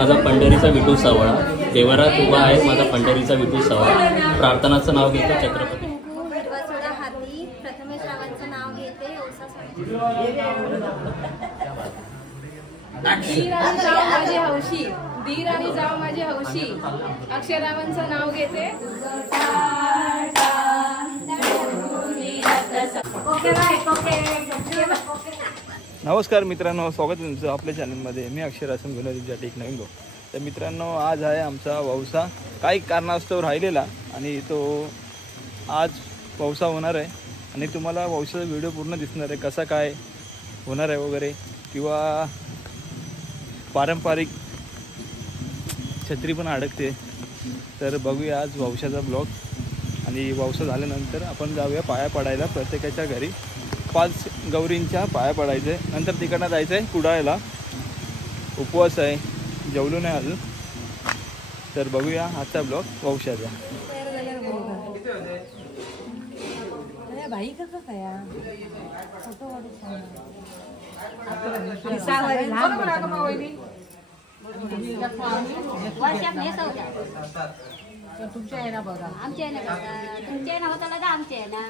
माझा पंढरीचा विठू सावळा. देवरात उभा आहे माझा पंढरीचा विठू सावळा. प्रार्थनाचं नाव घेतो छत्रपती. प्रथमेश्वरांचं नाव घेते. माझी हौशी धीर आणि जाव माझी हौशी. अक्षरावांचं नाव घेते. नमस्कार मित्रांनो, स्वागत आहे तुमचं आपल्या चॅनलमध्ये. मी अक्षर असून घेऊन तुमच्यासाठी एक नवीन ब्लॉग. तर मित्रांनो, आज आहे आमचा वौसा. काही कारणास्तव राहिलेला आणि तो आज वौसा होणार आहे आणि तुम्हाला वौसाचा व्हिडिओ पूर्ण दिसणार आहे, कसा काय होणार आहे वगैरे, किंवा पारंपरिक छत्री पण अडकते. तर बघूया आज वौसाचा ब्लॉग. आणि वौसा झाल्यानंतर आपण जाऊया पाया पडायला प्रत्येकाच्या घरी. 5 गौरींच्या पाया पडायचं आहे. नंतर तिकडनं जायचं आहे कुडाळला. उपवास आहे, जेवलो नाही अजून. तर बघूया आजचा ब्लॉग वौशाचा. तुमच्या आहे ना बघा, आमच्या आहे ना बघा, तुमच्या आहे ना होता का आमच्या आहे ना.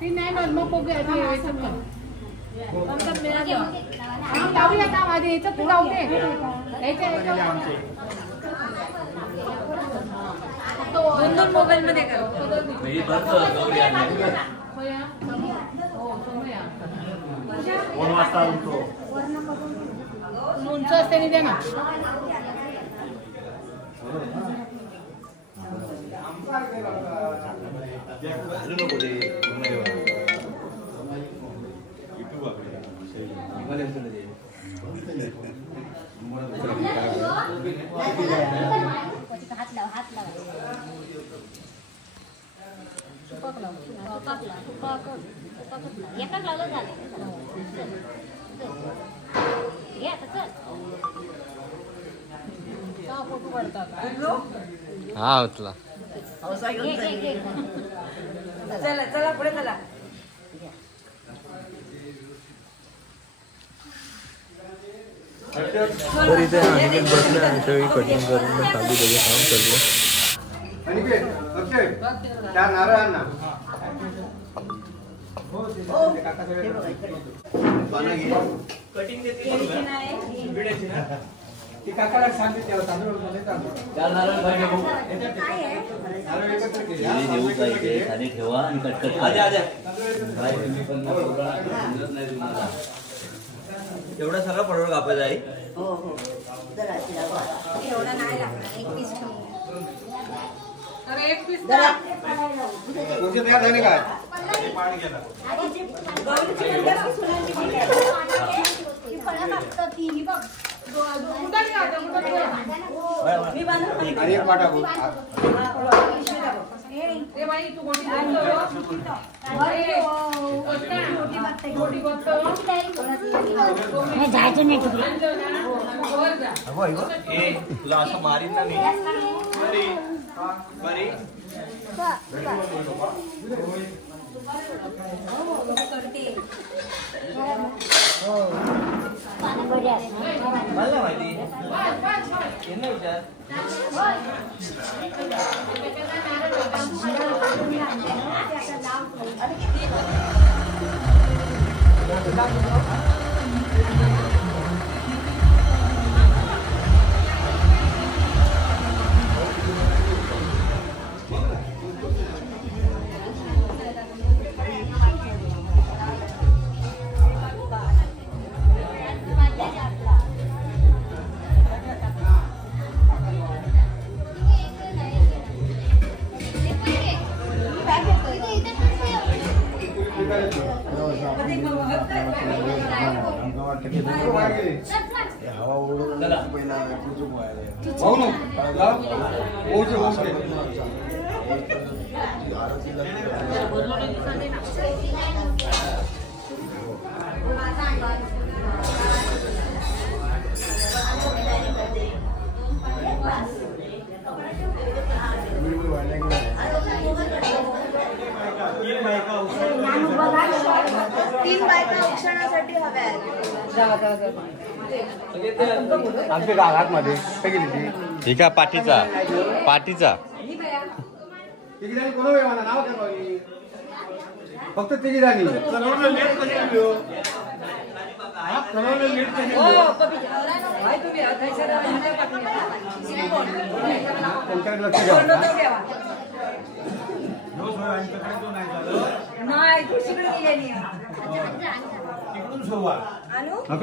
ती नाही मग बघूया दोन मोबाईल मध्ये उंच असते नि दे ना. हात लावा एकाच लावलं झालं. फोटो काढतात. हा होतला. चला चला पुढे चला. तर इथे अनिकेत बसले आणि सगळी कटिंग करून खाली बघे काम चाललं. खाली ठेवा आणि कटकट एवढा सगळा पडवळ कापायचा आहे. एक पीस तुला असं मारीन ना मी. मला माहिती विचार. हवा उडून पहिला 3 बायका औक्षणासाठी हव्या आहेत. आमच्या गावात मध्ये काय गेली ती ठीक आहे पाठीचा तिघी जणी कोण वेळ मला नाव काय बाई फक्त तिघी जणी त्यांच्याकडे लक्ष द्यावं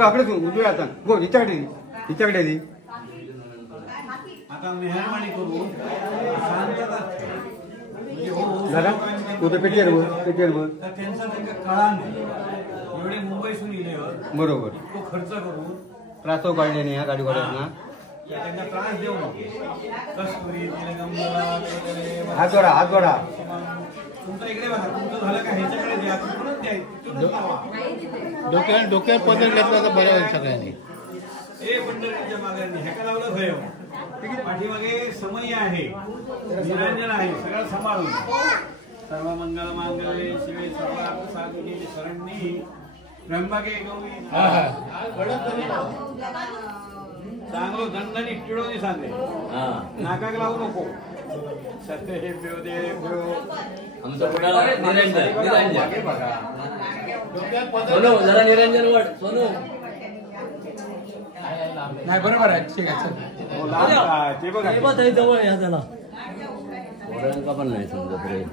आपले उजव्या आता गो हिच्याकडे दी आता मेहरबानी करून शांतता दादा उद्या पेटीवर बोल त्यांचा कळा नाही एवढे मुंबईसून इलेवर बरोबर तो खर्च करून त्रासव काढले नाही ह्या गाडी वाड्यांना त्यांना त्रास देऊ नको कस्तुरी हात जोडा तुमचं इकडे बघा तुमचं झालं का ह्याच्याकडे द्या तिकडूनच द्या तिकडूनच लावा. डोक्यावर पदर घेतला तर बरं होईल सगळ्यांनी ए पंढरीच्या मागांनी ह्याका लावलं भय पाठीमागे समय आहे निरंजन आहे सगळं सांभाळून सर्व मंगल मांगल्ये शिवे सर्वार्थ साधके शरण्ये त्र्यंबके गौरी चांगलं दणदणीत टिळून सांगते नाकाक लावू नको सत्य हे पिवदे आमचा पुढा निरंजन सोनू जरा निरंजन वाट सोनू नाही बरोबर आहे ठीक आहे ते बघा जवळ या त्याला का पण नाही समजत रे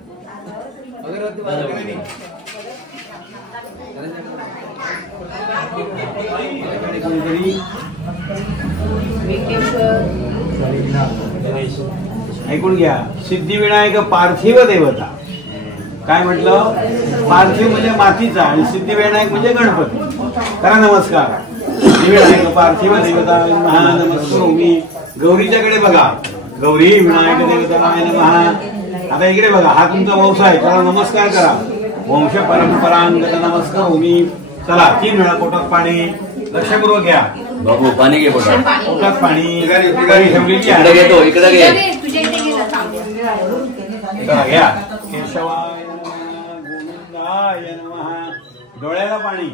ऐकून घ्या सिद्धिविनायक पार्थिव देवता काय म्हटलं पार्थिव म्हणजे मातीचा आणि सिद्धिविनायक म्हणजे गणपती करा नमस्कार सिद्धिविनायक पार्थिव देवता महानमस्कार मी गौरीच्याकडे बघा गौरी विनायक देवताय नमः आता इकडे बघा हा तुमचा वंश आहे त्याला नमस्कार करा वंश परंपरांगत नमस्कार मी चला 3 वेळा पोटात पाणी लक्षपूर्वक घ्या बाबू पाणी घे पोटात पाणी ठेवलेली इकडे घेतो इकडे घे घ्या केशवाय नमः गोविंदाय नमः डोळ्याला पाणी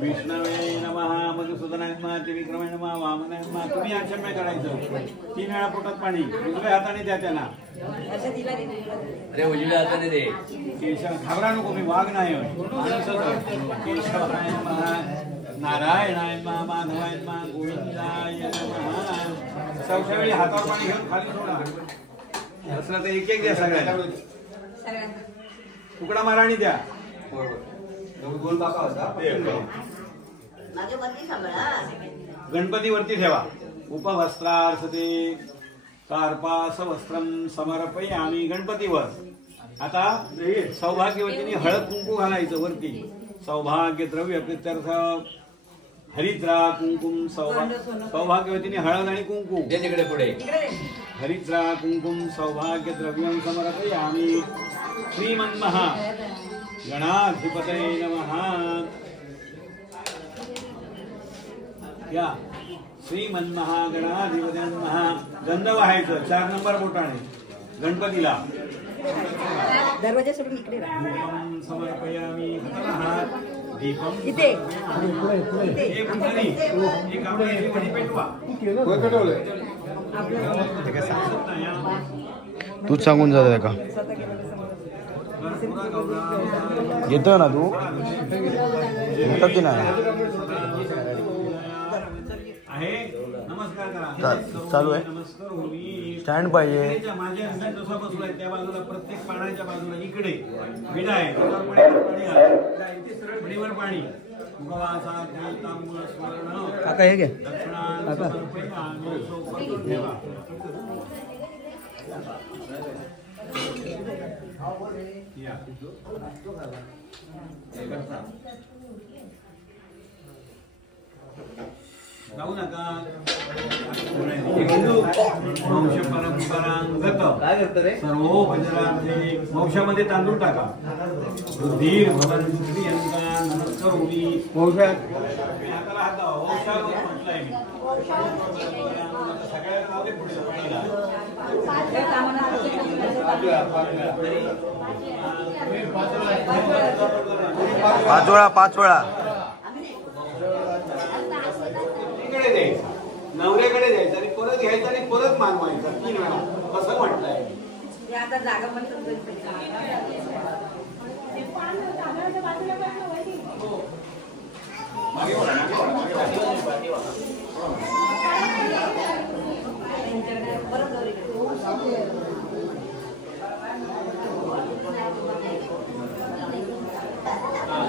विष्णवे नमः मधुसूदनाय नमः त्रिविक्रमाय नमः वामनाय नमः तुम्ही आचम्य करायचं 3 वेळा पोटात पाणी उजव्या हाताने द्या त्यांना अरे उजव्या हाताने दे केशव घाबरा नको मी वाघ नाही केशवाय नमः नारायणाय नमः माधवाय नमः गोविंदाय नमः चौथ्या वेळी हातावर पाणी घेऊन खाली सोडा असलं तर एक द्या सगळ्यांना तुकडा मारा आणि द्या दोन बाका होता गणपतीवरती ठेवा उपवस्त्रार्थते कार्पास वस्त्रम समर्पयामि गणपतीवर आता सौभाग्यवतीने हळद कुंकू घालायचं वरती सौभाग्य द्रव्य प्रित्यर्थ हरिद्रा कुंकुम सौभाग्यवतीने हळद आणि कुंकू तिकडे पुढे हरिद्रा कुंकुम सौभाग्य द्रव्यम समर्पयामि श्रीमन्महा गणाधिपतये नमः या श्रीमन्महागणाधिपतये नमः गंध वाहायचं 4 नंबर बोटाने गणपतीला दरवाजा सोडून इकडे समर्पयामि हात दीपम इथे एक पुतणी एक आपली वडी पेटवा तूच सांगून जात का येतो ना तू येतात की नाही आहे नमस्कार करा चालू आहे स्टँड पाहिजे माझ्या जसा बसलाय त्या बाजूला प्रत्येक पाण्याच्या बाजूला इकडे विडा आहे वडीवर पाणी काका हे घ्या जाऊ नका. हिंदू वंश परंपरांगत काय करतं रे? सर्वोपचारांचे वंशामध्ये तांदूळ टाका. धीर भवंत्रियंका नमस्करोमी. वंशात वंशावर म्हटलंय मी. सगळ्यात नाव ते पुढे पाहिला. पाच वेळा तिकडे द्यायचं, नवऱ्याकडे द्यायचं आणि परत घ्यायचं आणि परत मानवायचं 3 वेळा असं म्हटलंय. आता जागा पण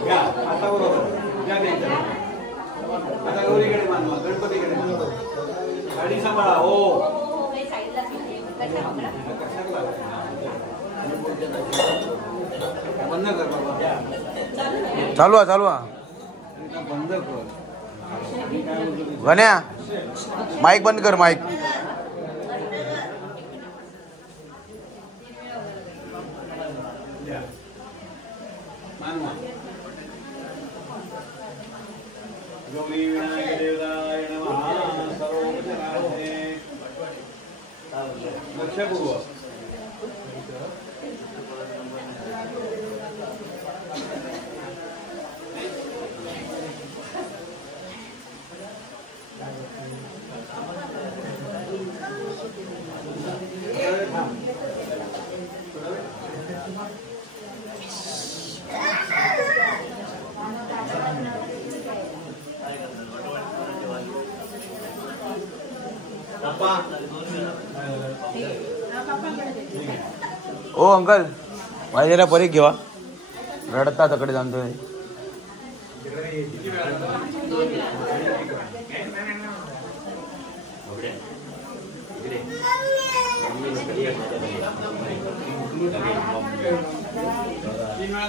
घ्या आता बरोबर घ्या द्यायचं. आता गौरीकडे मानवा, गणपतीकडे मानवा. गाडी सांभाळा. हो बंद कर बाबा. चालू आहे बंद कर. गण्या माईक बंद कर. माईक मानवा. गौरी विनायक देवताय नमः. सर्वोपचारार्थे लक्षपूर्वक. ओ अंकल माझ्या जरा परीख घेवा. रडता तकडे जाणतोय.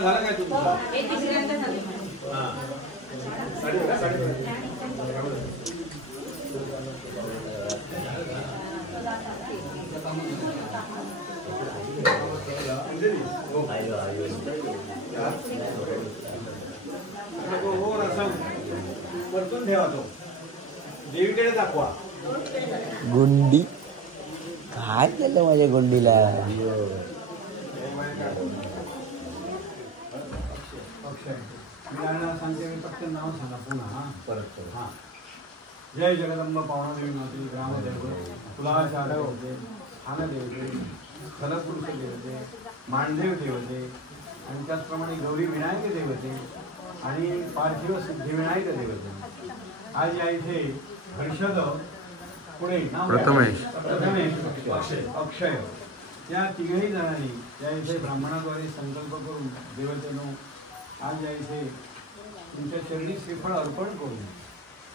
झालं काय तुमचं? परतून ठेवा. तो देवीकडे दाखवा. गुंडी काय केलं माझ्या गुंडीला? सांगते मी फक्त नाव सांगा पुन्हा परत. हा. जय जगदंब पावनादेवी माते ग्रामदेव कुलाच्या देवते खाना देवते खलपुरुष देवते मानदेव देवते आणि त्याचप्रमाणे गौरी विनायक देवते आणि पार्थिव सिद्धिविनायक देवते. आज या इथे हर्षद पुढे प्रथमेश अक्षय या तिघही जणांनी या इथे ब्राह्मणाद्वारे संकल्प करून देवतेनो आज या इथे तुमच्या चरणी श्रीफळ अर्पण करून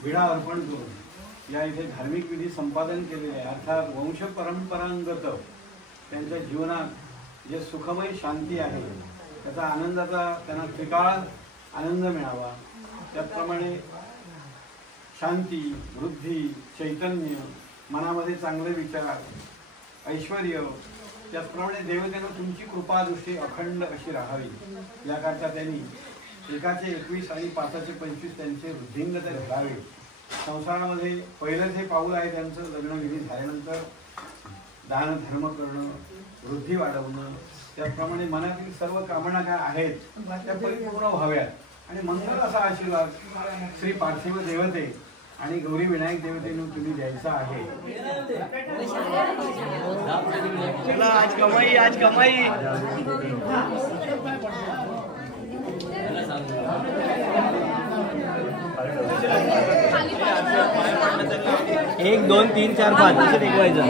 विडा अर्पण करून या इथे धार्मिक विधी संपादन केलेले आहे. अर्थात वंश परंपरांगत त्यांच्या जीवनात जे सुखमय शांती आहे त्याचा आनंदाचा त्यांना त्रिकाळ आनंद मिळावा. त्याचप्रमाणे शांती, वृद्धी, चैतन्य, मनामध्ये चांगले विचार, ऐश्वर्य, त्याचप्रमाणे देवतेनं तुमची कृपादृष्टी अखंड अशी राहावी याकरता त्यांनी 1चे 21 आणि 5चे 25 त्यांचे वृद्धिंगत घडावे. संसारामध्ये पहिलंच हे पाऊल आहे त्यांचं. लग्नविधी झाल्यानंतर दान धर्म करणं, वृद्धी वाढवणं, त्याचप्रमाणे मनातील सर्व कामना काय आहेत त्या परिपूर्ण व्हाव्यात आणि मंगल असा आशीर्वाद श्री पार्थिव देवते आणि गौरी विनायक देवतेनं तुम्ही द्यायचा आहे. आज कमाई, आज कमाई. 1 2 3 4 5 असं टिकवायचं.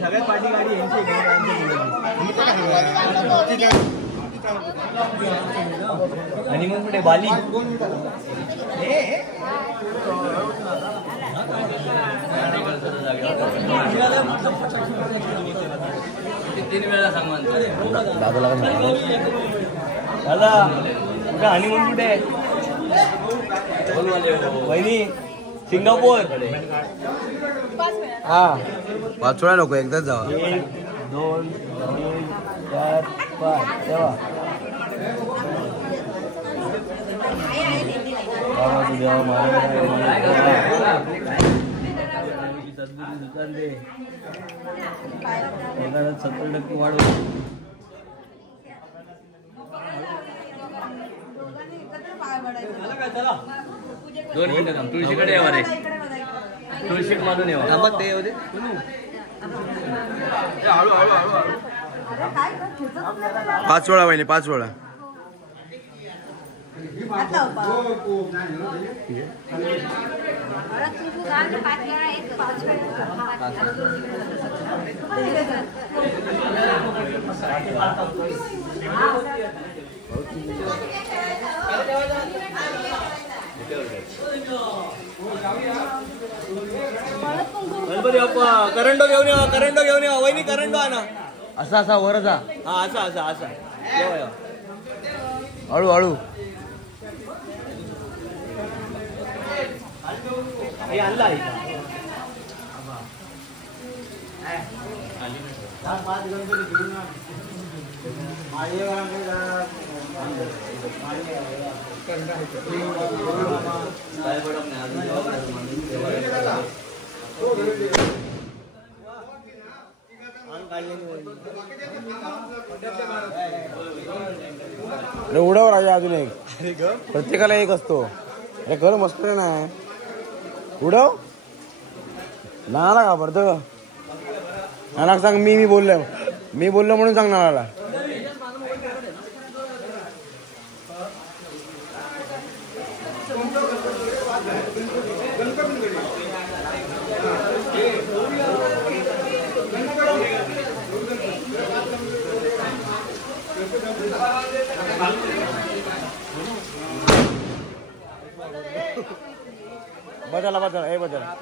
सगळ्यात पाठी गाडी यांची आणि मग पुढे बाली 3 वेळा सांग म्हणतो. दादाला दादा कुठे हनीमून कुठे वहिनी सिंगापूर हा 5 वेळा नको एकदाच जावा 1 2 3 4 5 तेव्हा सदबुद्धी 70% वाढव. दोन मिनिटं थांब. तुळशीकडे यावा रे. तुळशीत मानून यावा. ते येऊ दे. पाच वेळा वहिनी 5 वेळा. गणपती बाप्पा करंडो घेऊन या. करंडो घेऊन या. वहिनी करंडो आणा. असा असा वर जा. हा असा असा असा हळू हळू आणला अरे उडव राजा अजून एक. प्रत्येकाला एक असतो. अरे घर मस्त नाही उडव. नानाला घाबरतो. नाना सांग मी बोललो म्हणून सांग नानाला. बदला हे बदला.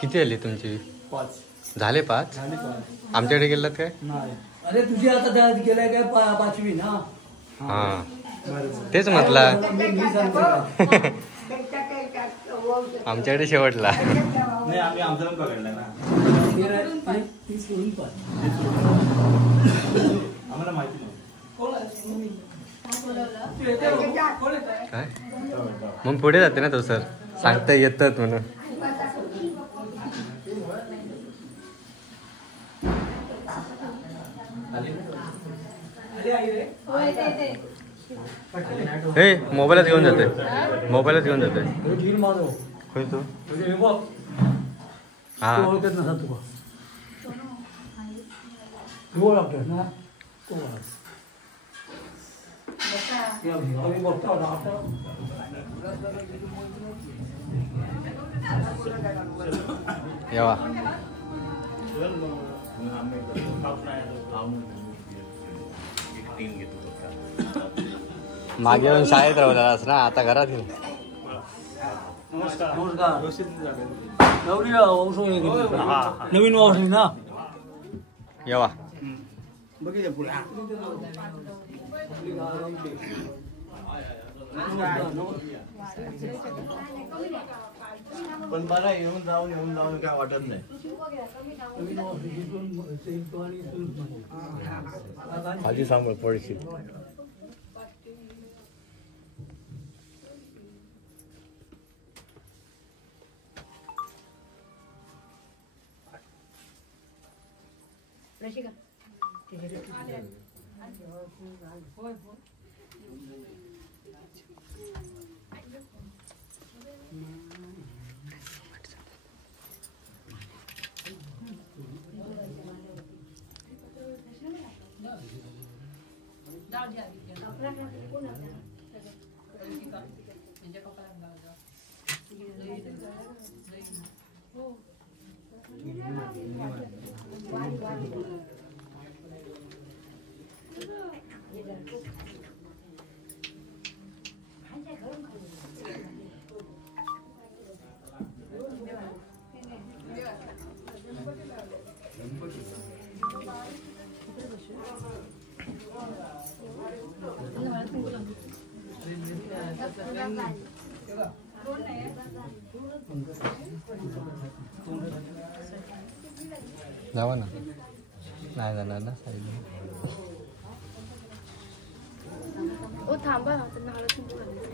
किती आली तुमची? 5 झाले. 5 आमच्याकडे गेलात काय? अरे तुझी आता गेलाय काय 5वी ना. हा तेच म्हटलं. आमच्याकडे शेवटला. नाही आम्ही आमचं पण पकडलं ना. आम्हाला माहिती काय मग पुढे जाते ना तो सर सांगता येतात म्हणून. हे मोबाईलच घेऊन जाते. मोबाईलच घेऊन जाते. होय तू हा ओळखत नसा तुला. तू ओळखतोस ना. यावा तीन घेतो तो. मागे येऊन शाळेत राहून ना, आता घरात येऊ. नमस्कार. गौरी वंश नवीन वंश ना. येवा. बघितलं पुढे पण मला येऊन जाऊन काय वाटत नाही. आधी सांग पडशील. जावा ना. नाही जाणार ना साईडला. ओ थांबा, त्यांना हळद कुंकू घालायचं.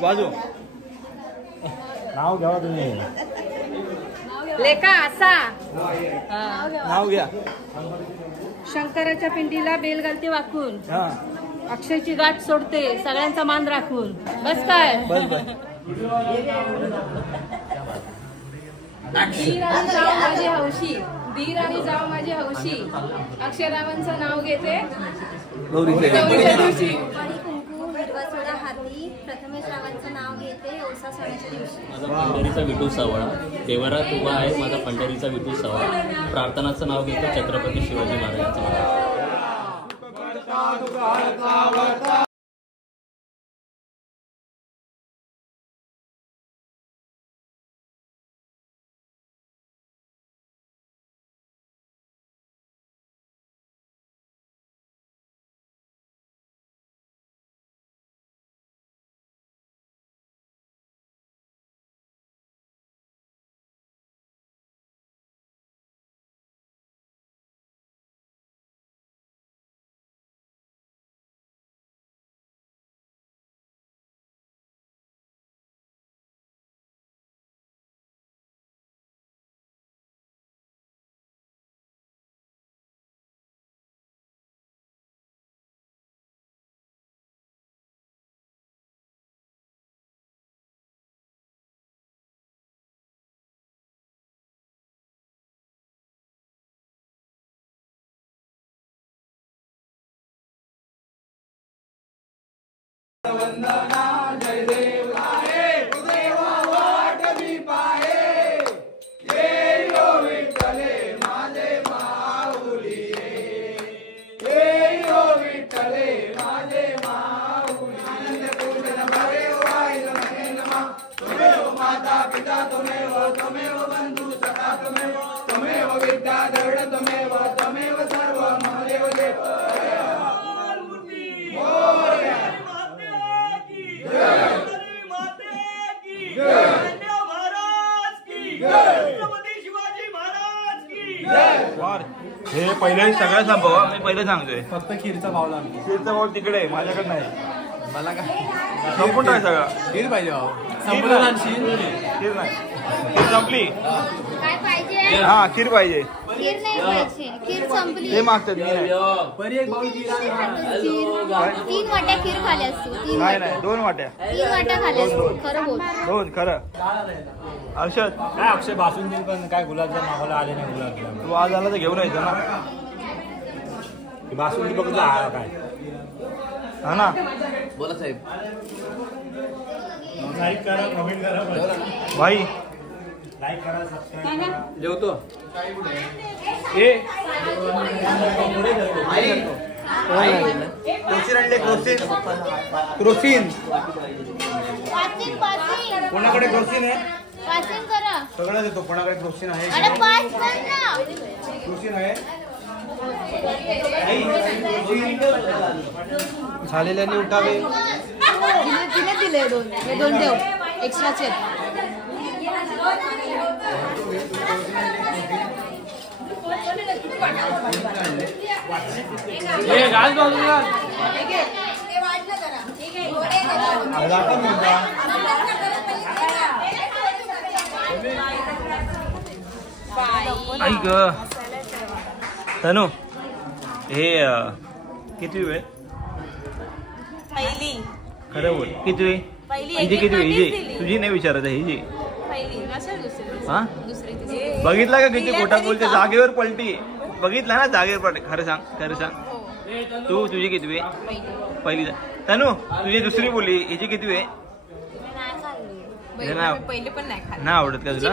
बाजू नाव घ्यावा तुम्ही. लेका असा नाव घ्या. शंकराच्या पिंडीला बेल घालते वाकून, हा अक्षयची गाठ सोडते सगळ्यांचा मान राखून. बस काय बस बस. धीर आणि जाव माझे हौशी, धीर आणि जाव माझे हौशी, अक्षरावांचं नाव घेते गौरीच्या दिवशी. कुंकू हिरवा सोडा हाती, प्रथमेश रावांचं नाव घेते ओसा सणाच्या दिवशी. माझा पंढरीचा विठू सावळा, देवरात उभा आहे माझा पंढरीचा विठू सावळा. प्रार्थनाचं नाव घेतो छत्रपती शिवाजी महाराजांचं. वंदना जय देव आहे देवा वाट मी पाहे ये यो विठ्ठले माझे माऊली ये यो विठ्ठले माझे माऊली आनंद पूजन भरे वाई नमे नमः त्वमेव माता पिता त्वमेव बंधु सखा त्वमेव विद्या धरण त्वमेव सर्व महादेव देव हे पहिले सगळं संपवा. मी पहिले सांगतोय फक्त खीरचा भाव लागला. खीरचा भाव तिकडे आहे, माझ्याकडे नाही. मला काय संपून टाक सगळं. खीर पाहिजे भाऊ. खीर नाही. खीर संपली. काय पाहिजे? हा खीर पाहिजे. खीर नाही पाहिजे. खीर संपली. ते मागतात मी नाही. परी एक बाउल खीर आण. खीर 3 वाट्या खीर खाली असतो. 3 नाही नाही 2 वाट्या. 3 वाट्या खाली असतो. खरं बोल. 2 खरं. अर्षद काय अक्षय बासुंदी पण काय गुलाबजाम मागवला आले नाही गुलाबजाम. तू आज आला तर घेऊन यायचं ना. बासुंदी बघ काय हा ना. बोला साहेब. लाईक करा कमेंट करा भाई लाईक करा सबस्क्राईब. जेवतो. क्रोसिन कोणाकडे क्रोसिन आहे? वाचन करा. सगळं देतो. कोणाकडे क्रोसिन आहे? अरे 5 पण ना. क्रोसिन आहे. झालेल्याने उठावे. तिने दिले 2. हे 2 ठेव एक्स्ट्राचे. ऐक तनु हे किती वेळ पहिली खरं बोल किती वेळ हिची किती वेळ हिची तुझी नाही विचारत आहे हिची हा बघितला का किती खोटा बोलते जागेवर पलटी बघितला ना जागेवर पलटी खरं सांग तू तुझी किती वेळ पहिली तनु तुझी दुसरी बोली हिची किती वेळ पहिले पण नाही खाल्ली. नाही आवडत का तुला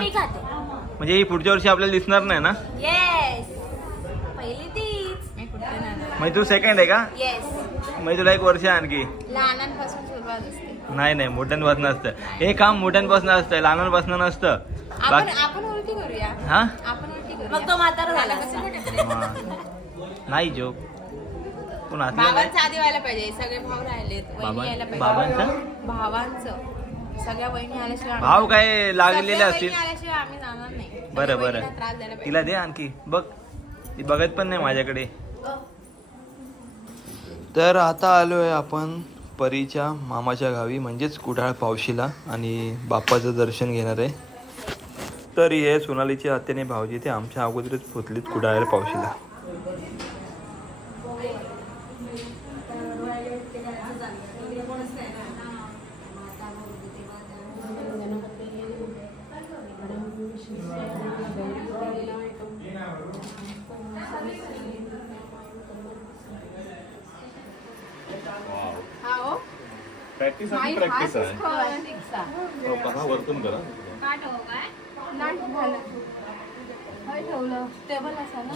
म्हणजे ही पुढच्या वर्षी आपल्याला दिसणार नाही ना पहिली तीच. म्हणजे तू सेकंड आहे का म्हणजे तुला 1 वर्ष आणखी लहानांपासून सुरुवात असते. नाही मोठ्यांपासून असतं हे काम मोठ्यांपासून असतं लहानांपासून नसतं आपण उलटी करूया. हा आपण उलटी करूया. मग तो म्हातारा झाला नाही जोक तू नाचला भावांचं आधी व्हायला पाहिजे. सगळे भाव राहिलेत. वहिनी यायला पाहिजे. भावांचं सगळ्या वहिनी आल्याशिवाय भाव काय लागलेले असतील आल्याशिवाय आम्ही जाणार नाही. बरं त्रास द्यायला पाहिजे. तिला दे आणखी बघ ती बघत पण नाही माझ्याकडे. तर आता आलोय आपण परीच्या मामाच्या गावी म्हणजेच कुडाळ पावशीला आणि बाप्पाचं दर्शन घेणार आहे. तर हे सोनालीच्या आत्याने भाऊजी ते आमच्या अगोदरच पोचलीत कुडाळ पावशीला. प्रॅक्टिस आहे वर्तन करा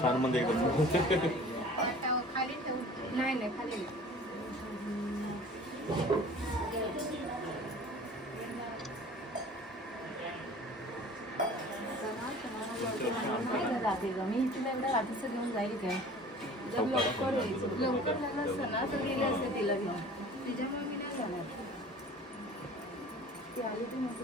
छान म्हणजे एकदम नाही खाली मी तुला एवढ्या रात्रीचं घेऊन जाईल काय लवकर झालं असतं ना तर गेले असते तिला घेऊन. तिच्यामुळे मी नाही जाणार. ती आली ती मस्त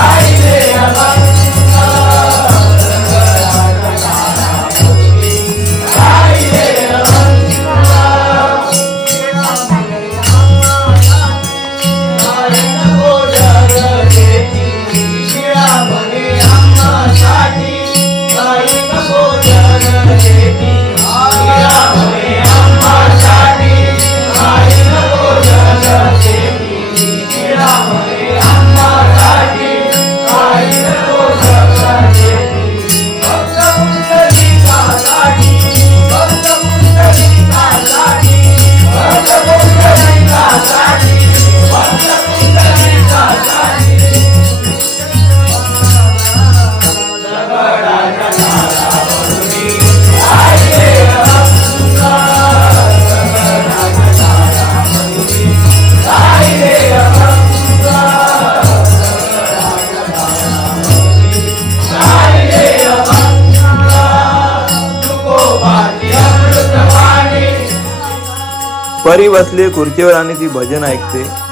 I परी बसली खुर्चीवर आणि ती भजन ऐकते.